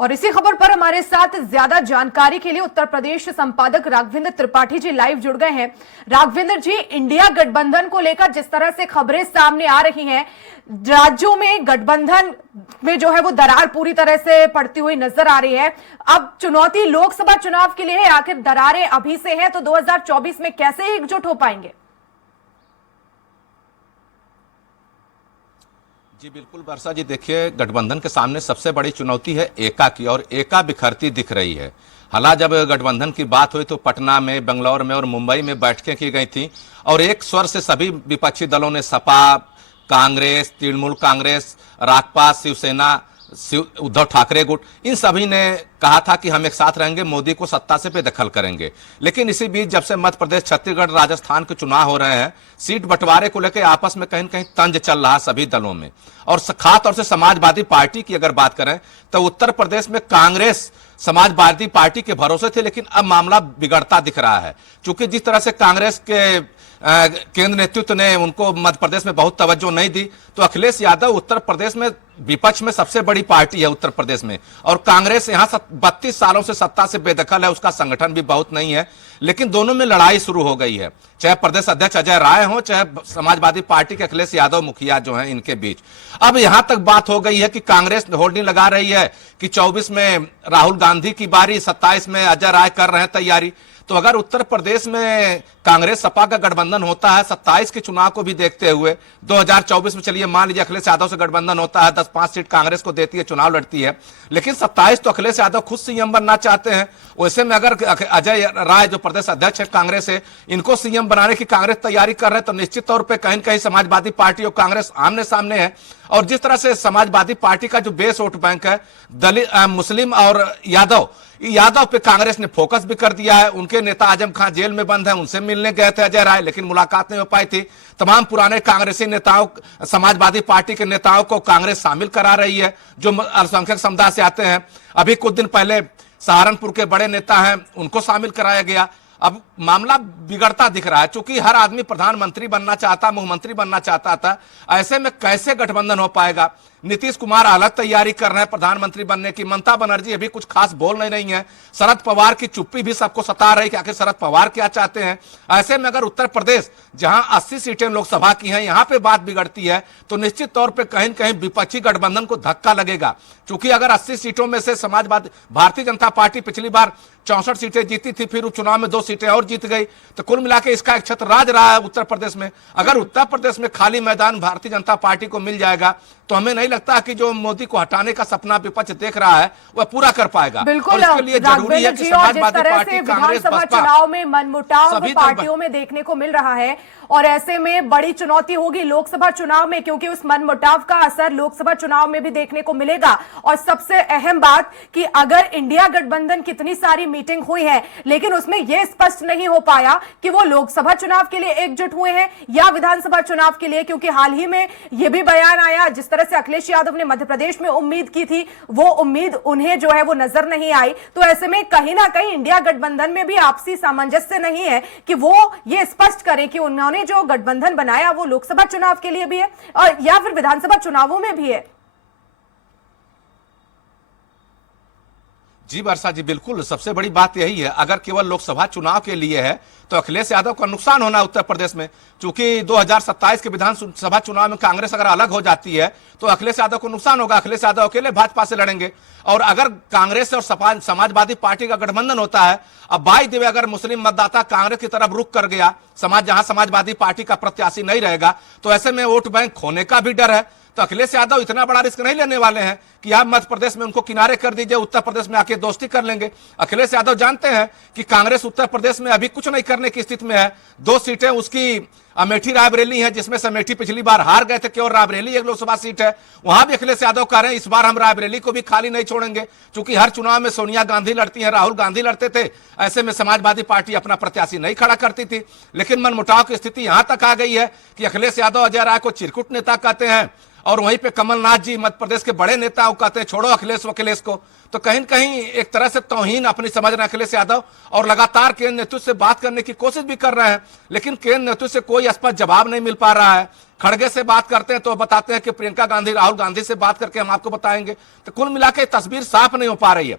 और इसी खबर पर हमारे साथ ज्यादा जानकारी के लिए उत्तर प्रदेश संपादक राघवेंद्र त्रिपाठी जी लाइव जुड़ गए हैं। राघवेंद्र जी, इंडिया गठबंधन को लेकर जिस तरह से खबरें सामने आ रही हैं, राज्यों में गठबंधन में जो है वो दरार पूरी तरह से पड़ती हुई नजर आ रही है। अब चुनौती लोकसभा चुनाव के लिए है, आखिर दरारें अभी से हैं तो 2024 में कैसे एकजुट हो पाएंगे? जी बिल्कुल वर्षा जी, देखिए गठबंधन के सामने सबसे बड़ी चुनौती है एका की, और एका बिखरती दिख रही है। हालांकि जब गठबंधन की बात हुई तो पटना में, बेंगलौर में और मुंबई में बैठकें की गई थी और एक स्वर से सभी विपक्षी दलों ने सपा, कांग्रेस, तृणमूल कांग्रेस, राजपा, शिवसेना, उद्धव ठाकरे गुट, इन सभी ने कहा था कि हम एक साथ रहेंगे, मोदी को सत्ता से बेदखल करेंगे। लेकिन इसी बीच जब से मध्य प्रदेश, छत्तीसगढ़, राजस्थान के चुनाव हो रहे हैं, सीट बंटवारे को लेकर आपस में कहीं न कहीं तंज चल रहा है सभी दलों में। और खास तौर से समाजवादी पार्टी की अगर बात करें तो उत्तर प्रदेश में कांग्रेस समाजवादी पार्टी के भरोसे थे, लेकिन अब मामला बिगड़ता दिख रहा है। क्योंकि जिस तरह से कांग्रेस के केंद्र नेतृत्व ने उनको मध्य प्रदेश में बहुत तवज्जो नहीं दी, तो अखिलेश यादव उत्तर प्रदेश में विपक्ष में सबसे बड़ी पार्टी है उत्तर प्रदेश में, और कांग्रेस यहां 32 सालों से सत्ता से बेदखल है, उसका संगठन भी बहुत नहीं है। लेकिन दोनों में लड़ाई शुरू हो गई है, चाहे प्रदेश अध्यक्ष अजय राय हो, चाहे समाजवादी पार्टी के अखिलेश यादव मुखिया जो हैं, इनके बीच अब यहां तक बात हो गई है कि कांग्रेस होल्डिंग लगा रही है कि 24 में राहुल गांधी की बारी, 27 में अजय राय कर रहे हैं तैयारी। तो अगर उत्तर प्रदेश में कांग्रेस सपा का गठबंधन होता है 27 के चुनाव को भी देखते हुए, 2024 में चलिए मान लीजिए अखिलेश यादव से गठबंधन होता है, 10-5 सीट कांग्रेस को देती है, चुनाव लड़ती है, लेकिन 27 तो अखिलेश यादव खुद सीएम बनना चाहते हैं। वैसे में अगर अजय राय जो प्रदेश अध्यक्ष है कांग्रेस से, इनको सीएम बनाने की कांग्रेस तैयारी कर रहे हैं, तो निश्चित तौर पर कहीं न कहीं समाजवादी पार्टी और कांग्रेस आमने सामने है। और जिस तरह से समाजवादी पार्टी का जो बेस वोट बैंक है दलित, मुस्लिम और यादव पे कांग्रेस ने फोकस भी कर दिया है। उनके नेता आजम खान जेल में बंद हैं, उनसे मिलने गए थे अजय राय, लेकिन मुलाकात नहीं हो पाई थी। तमाम पुराने कांग्रेसी नेताओं, समाजवादी पार्टी के नेताओं को कांग्रेस शामिल करा रही है जो अल्पसंख्यक समुदाय से आते हैं। अभी कुछ दिन पहले सहारनपुर के बड़े नेता हैं, उनको शामिल कराया गया। अब मामला बिगड़ता दिख रहा है, क्योंकि हर आदमी प्रधानमंत्री बनना चाहता, मुख्यमंत्री बनना चाहता था। ऐसे में कैसे गठबंधन हो पाएगा? नीतीश कुमार अलग तैयारी कर रहे हैं प्रधानमंत्री बनने की, ममता बनर्जी अभी कुछ खास बोल नहीं रही हैं, शरद पवार की चुप्पी भी सबको सता रही कि आखिर शरद पवार क्या चाहते हैं। ऐसे में अगर उत्तर प्रदेश जहां 80 सीटें लोकसभा की हैं, यहां पे बात बिगड़ती है तो निश्चित तौर पे कहीं न कहीं विपक्षी गठबंधन को धक्का लगेगा। क्योंकि अगर 80 सीटों में से समाजवादी भारतीय जनता पार्टी पिछली बार 64 सीटें जीती थी, फिर उपचुनाव में 2 सीटें और जीत गई, तो कुल मिला के इसका एक छत्र राज रहा है उत्तर प्रदेश में। अगर उत्तर प्रदेश में खाली मैदान भारतीय जनता पार्टी को मिल जाएगा तो हमें नहीं लगता कि जो मोदी को हटाने का सपना विपक्ष देख रहा है वह पूरा कर पाएगा। बिल्कुल, और इसके लिए जरूरी है कि समाजवादी पार्टी, कांग्रेस, बसपा चुनाव में मनमुटाव पार्टियों में देखने को मिल रहा है, और ऐसे में बड़ी चुनौती होगी लोकसभा चुनाव में, क्योंकि उस मनमुटाव का असर लोकसभा चुनाव में भी देखने को मिलेगा। और सबसे अहम बात कि अगर इंडिया गठबंधन कितनी सारी मीटिंग हुई है, लेकिन उसमें यह स्पष्ट नहीं हो पाया कि वो लोकसभा चुनाव के लिए एकजुट हुए हैं या विधानसभा चुनाव के लिए। क्योंकि हाल ही में यह भी बयान आया, जिस तरह से अखिलेश यादव ने मध्य प्रदेश में उम्मीद की थी, वो उम्मीद उन्हें जो है वो नजर नहीं आई। तो ऐसे में कहीं ना कहीं इंडिया गठबंधन में भी आपसी सामंजस्य नहीं है कि वो ये स्पष्ट करें कि उन्होंने जो गठबंधन बनाया वो लोकसभा चुनाव के लिए भी है और या फिर विधानसभा चुनावों में भी है। जी वर्षा जी, बिल्कुल सबसे बड़ी बात यही है। अगर केवल लोकसभा चुनाव के लिए है तो अखिलेश यादव का नुकसान होना उत्तर प्रदेश में, क्योंकि 2027 के विधानसभा चुनाव में कांग्रेस अगर अलग हो जाती है तो अखिलेश यादव को नुकसान होगा। अखिलेश यादव अकेले भाजपा से लड़ेंगे, और अगर कांग्रेस और समाजवादी पार्टी का गठबंधन होता है, अब बाई दिवे अगर मुस्लिम मतदाता कांग्रेस की तरफ रुख कर गया, जहां समाजवादी पार्टी का प्रत्याशी नहीं रहेगा, तो ऐसे में वोट बैंक खोने का भी डर है। तो अखिलेश यादव इतना बड़ा रिस्क नहीं लेने वाले हैं कि आप मध्य प्रदेश में उनको किनारे कर दीजिए, उत्तर प्रदेश में आके दोस्ती कर लेंगे। अखिलेश यादव जानते हैं कि कांग्रेस उत्तर प्रदेश में अभी कुछ नहीं करने की स्थिति में है। 2 सीटें उसकी अमेठी रायबरेली है, जिसमें से अमेठी पिछली बार हार गए थे, केवल रायबरेली एक लोकसभा सीट है। वहां भी अखिलेश यादव कह रहे हैं इस बार हम रायबरेली को भी खाली नहीं छोड़ेंगे, क्योंकि हर चुनाव में सोनिया गांधी लड़ती हैं, राहुल गांधी लड़ते थे। ऐसे में समाजवादी पार्टी अपना प्रत्याशी नहीं खड़ा करती थी। लेकिन मनमुटाव की स्थिति यहां तक आ गई है कि अखिलेश यादव अजय राय को चिरकुट नेता कहते हैं, और वहीं पे कमलनाथ जी मध्य प्रदेश के बड़े नेताओं कहते हैं छोड़ो अखिलेश को। तो कहीं न कहीं एक तरह से तौहीन अपनी समझ रहे हैं अखिलेश यादव, और लगातार केंद्र नेतृत्व से बात करने की कोशिश भी कर रहे हैं, लेकिन केंद्र नेतृत्व से कोई स्पष्ट जवाब नहीं मिल पा रहा है खड़गे से बात करते हैं तो बताते हैं कि प्रियंका गांधी राहुल गांधी से बात करके हम आपको बताएंगे। तो कुल मिलाकर तस्वीर साफ नहीं हो पा रही है।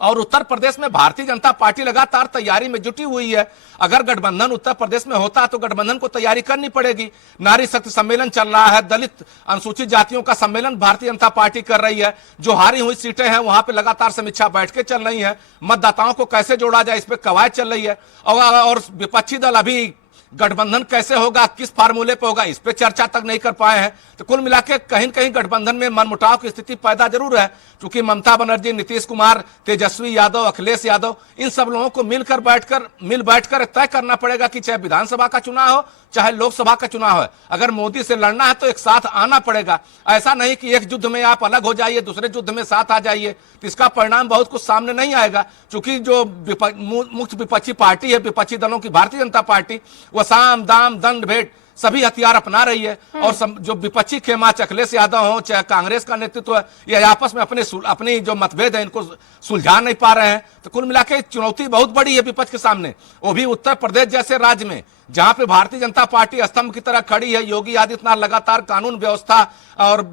और उत्तर प्रदेश में भारतीय जनता पार्टी लगातार तैयारी में जुटी हुई है। अगर गठबंधन उत्तर प्रदेश में होता तो गठबंधन को तैयारी करनी पड़ेगी। नारी शक्ति सम्मेलन चल रहा है, दलित अनुसूचित जातियों का सम्मेलन भारतीय जनता पार्टी कर रही है। जो हारी हुई सीटें हैं वहां पे लगातार समीक्षा बैठकें चल रही हैं। मतदाताओं को कैसे जोड़ा जाए इस पर कवायद चल रही है। और विपक्षी दल अभी गठबंधन कैसे होगा, किस फार्मूले पे होगा, इस पे चर्चा तक नहीं कर पाए हैं। तो कुल मिला के कहीं न कहीं गठबंधन में मनमुटाव की स्थिति पैदा जरूर है, क्योंकि ममता बनर्जी, नीतीश कुमार, तेजस्वी यादव, अखिलेश यादव, इन सब लोगों को मिल बैठकर तय करना पड़ेगा कि चाहे विधानसभा का चुनाव हो चाहे लोकसभा का चुनाव है, अगर मोदी से लड़ना है तो एक साथ आना पड़ेगा। ऐसा नहीं कि एक युद्ध में आप अलग हो जाइए, दूसरे युद्ध में साथ आ जाइए, तो इसका परिणाम बहुत कुछ सामने नहीं आएगा। क्योंकि जो मुख्य विपक्षी पार्टी है, विपक्षी दलों की भारतीय जनता पार्टी, वह साम दाम दंड भेंट सभी हथियार अपना रही है। और जो विपक्षी खेमा, अखिलेश यादव हो चाहे कांग्रेस का नेतृत्व है, यह आपस में अपनी जो मतभेद है इनको सुलझा नहीं पा रहे हैं। तो कुल मिलाकर चुनौती बहुत बड़ी है विपक्ष के सामने, वो भी उत्तर प्रदेश जैसे राज्य में जहां पे भारतीय जनता पार्टी स्तंभ की तरह खड़ी है। योगी आदित्यनाथ लगातार कानून व्यवस्था और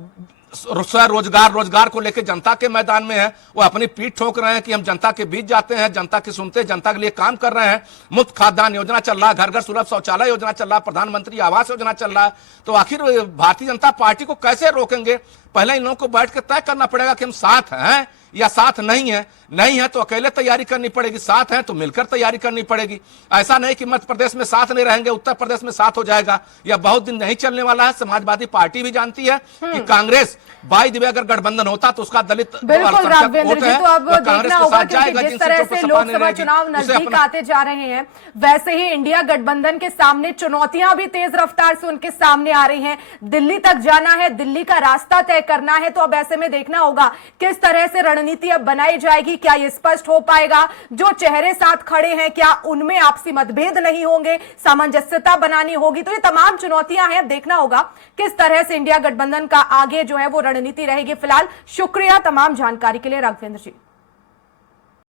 रोजगार को लेकर जनता के मैदान में है। वो अपनी पीठ ठोक रहे हैं कि हम जनता के बीच जाते हैं, जनता की सुनते हैं, जनता के लिए काम कर रहे हैं। मुफ्त खाद्यान्न योजना चल रहा है, घर घर सुलभ शौचालय योजना चल रहा है, प्रधानमंत्री आवास योजना चल रहा है। तो आखिर भारतीय जनता पार्टी को कैसे रोकेंगे? पहले इन लोगों को बैठ के तय करना पड़ेगा कि हम साथ हैं या साथ नहीं है तो अकेले तैयारी करनी पड़ेगी, साथ हैं तो मिलकर तैयारी करनी पड़ेगी। ऐसा नहीं कि मध्य प्रदेश में साथ नहीं रहेंगे, उत्तर प्रदेश में साथ हो जाएगा, यह बहुत दिन नहीं चलने वाला है। समाजवादी पार्टी भी जानती है कि कांग्रेस बाई द वे अगर गठबंधन होता तो उसका दलित बिल्कुल राघवेंद्र जी, तो अब देखना होगा क्योंकि जिस तरह से लोकसभा चुनाव नजदीक आते जा रहे हैं, वैसे ही इंडिया गठबंधन के सामने चुनौतियां भी तेज रफ्तार से उनके सामने आ रही हैं। दिल्ली तक जाना है, दिल्ली का रास्ता तय करना है, तो अब ऐसे में देखना होगा किस तरह से रणनीति अब बनाई जाएगी। क्या ये स्पष्ट हो पाएगा? जो चेहरे साथ खड़े हैं क्या उनमें आपसी मतभेद नहीं होंगे, सामंजस्यता बनानी होगी? तो ये तमाम चुनौतियां हैं, देखना होगा किस तरह से इंडिया गठबंधन का आगे जो है वो रणनीति रहेगी। फिलहाल शुक्रिया तमाम जानकारी के लिए राघवेंद्र जी।